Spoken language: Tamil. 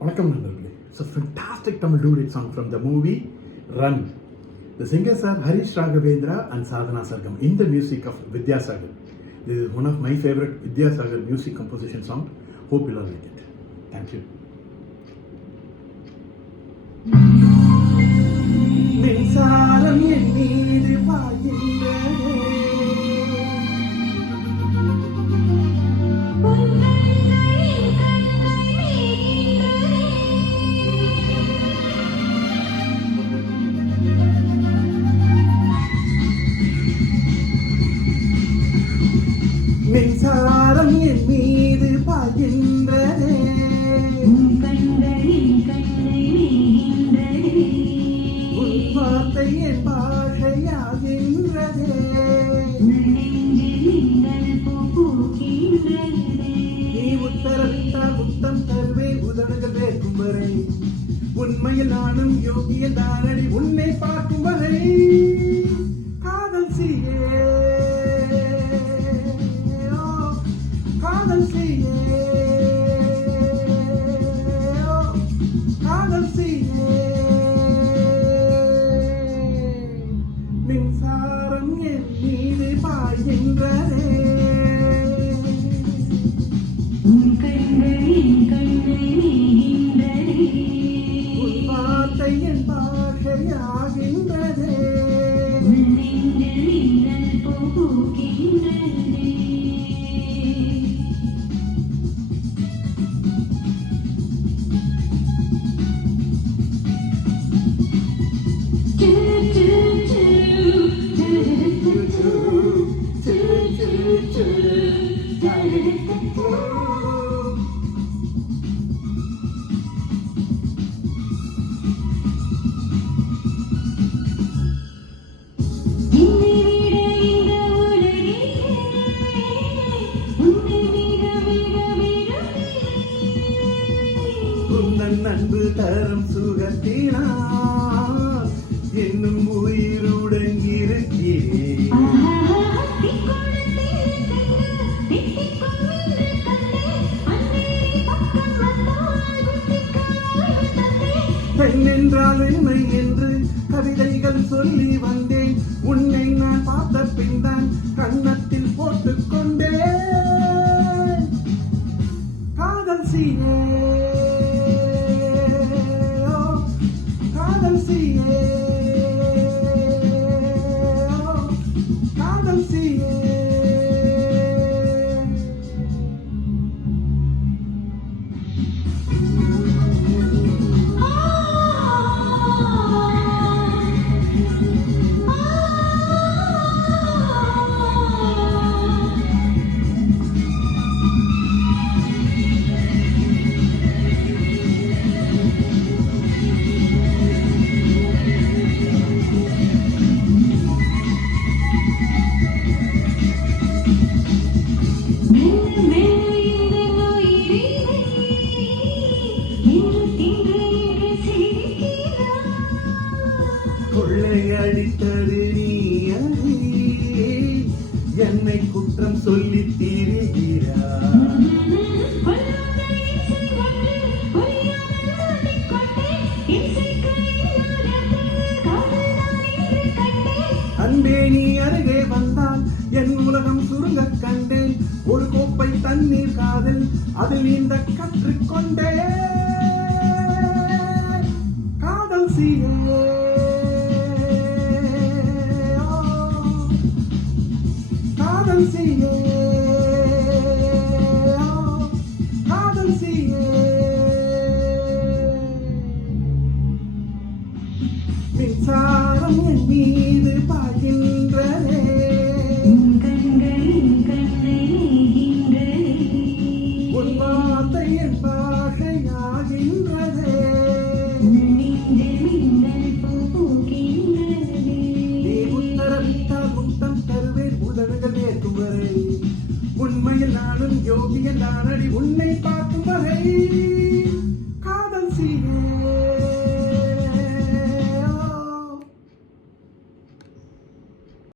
வணக்கம் நண்பர்களே. It's a fantastic Tamil duet song from the movie Run. The singers are Harish Raghavendra and Sadhana Sargam in the music of Vidyasagar. This is one of my favorite Vidyasagar music composition song. Hope you all like it. Thank you. மின்சாரம் என் மீது பாய்கின்றதே, மின்சாரம் என் மீது பாய்கின்றதே, உன் வார்த்தை என் பாஷையாகின்றதே, நீ உத்தரவிட்டால் முத்தம் தருவேன் உதடுகள் வேர்க்கும் வரை, உண்மையில் நானும் யோகியன் தானடி உன்னை பார்க்கும் வரை, காதல் செய்யே காதல் செய்யே காதல் செய்யே, மின்சாரம் என் மீது பாய்கின்றதே, உன் வார்த்தை என் பாஷையாகின்றதே, உந்தன் அன்பு தரும் சுகத்தினால் என்னும் உயிருடன் இருக்கிறேன், பெண் என்றால் உண்மை என்று கவிதைகள் சொல்லி வந்தேன், உன்னை நான் பார்த்த பின் தான் கன்னத்தில் போட்டுக்கொண்டேன், காதல் செய்யே காதல் செய்யே காதல் செய்யே, கொள்ளையடித்தது நீ அறி, என்னை குற்றம் சொல்லி திரிகிறாய், அன்பே நீ அருகே வந்தால் என் உலகம் சுருங்க கண்டேன், ஒரு கோப்பை தண்ணீர் காதில் அதில் நீந்த கற்றுக்கொண்டேன், காதல் செய்யே காதல் செய்யே காதல் செய்யே, மின்சாரம் என் மீது பாய்கின்றதே, உன் வார்த்தை என் பாஷையாகின்றதே, நீ உத்தரவிட்டால் முத்தம் தருவேன் உதடுகள் வேர்க்கும் வரை, உண்மையில் நானும் யோகியன் தானடி உன்னை பார்த்து